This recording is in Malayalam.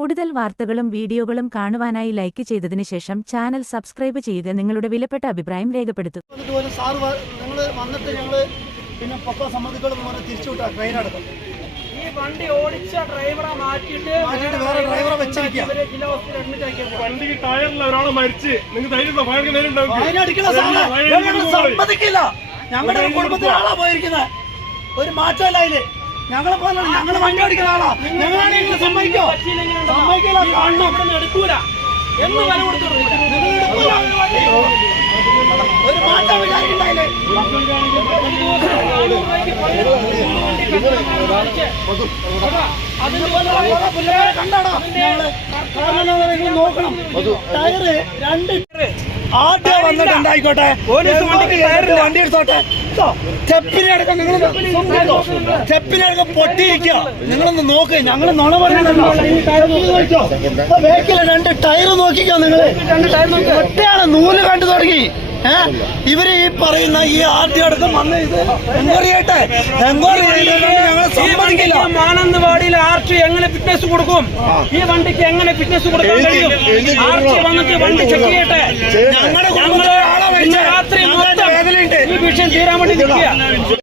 കൂടുതൽ വാർത്തകളും വീഡിയോകളും കാണുവാനായി ലൈക്ക് ചെയ്തതിനു ശേഷം ചാനൽ സബ്സ്ക്രൈബ് ചെയ്യുക. നിങ്ങളുടെ വിലപ്പെട്ട അഭിപ്രായം രേഖപ്പെടുത്തുക. ഈ വണ്ടി ഓടിച്ച ഡ്രൈവറെ മാറ്റിയിട്ട് വേറെ ഡ്രൈവറെ വെച്ചിരിക്കുക. വണ്ടിക്ക് ടയറിൽ ഒരാളെ മരിച്ച് നിങ്ങൾ സമ്മതിക്കില്ല. ഞങ്ങളുടെ കുടുംബത്തിലെ ആളാ പോയിരിക്കുന്നത്. ഒരു മാറ്റമല്ല അതില്. ഞങ്ങളെ പോലെ ഞങ്ങൾ വണ്ടി ഓടിക്കുന്ന ആളാ. ഞങ്ങളാണെങ്കിൽ സമ്മതിക്കോ? സമ്മതിക്കില്ല. എടുക്കൂല എന്ന് വില കൊടുത്തിട്ടില്ല. ഒരു മാറ്റം വിചാരിക്കില്ല. കണ്ടാടോ നോക്കണം. ടയറ് രണ്ട് ആദ്യം വന്നിട്ടുണ്ടായിക്കോട്ടെ. വണ്ടി എടുത്തോട്ടെ. സ്റ്റെപ്പിനടക്കം സ്റ്റെപ്പിനടക്കം പൊട്ടിയിരിക്കുക. നിങ്ങളൊന്ന് നോക്ക്. ഞങ്ങൾ നുണ പറഞ്ഞോ. ബേക്കിലെ രണ്ട് ടയർ നോക്കിക്കോ. നിങ്ങള് ഒറ്റയാണ് നൂല് കണ്ടു തുടങ്ങി. ഇവര് ഈ പറയുന്ന ഈ ആദ്യം അടക്കം വന്ന് ഇത് എൻക്വയറിയാട്ടെ. ഞങ്ങൾ സമ്മതിക്കില്ല. മാനന്തവാടിയിൽ ആർച്ച് എങ്ങനെ ഫിറ്റ്നസ് കൊടുക്കും? ഈ വണ്ടിക്ക് എങ്ങനെ ഫിറ്റ്നസ് കൊടുക്കാൻ കഴിയും? ആർച്ച് വന്നിട്ട് വണ്ടി ചെക്ക് ചെയ്യട്ടെ. രാത്രി മൊത്തം ഈ വിഷയം തീരാൻ വേണ്ടി നിൽക്കുക.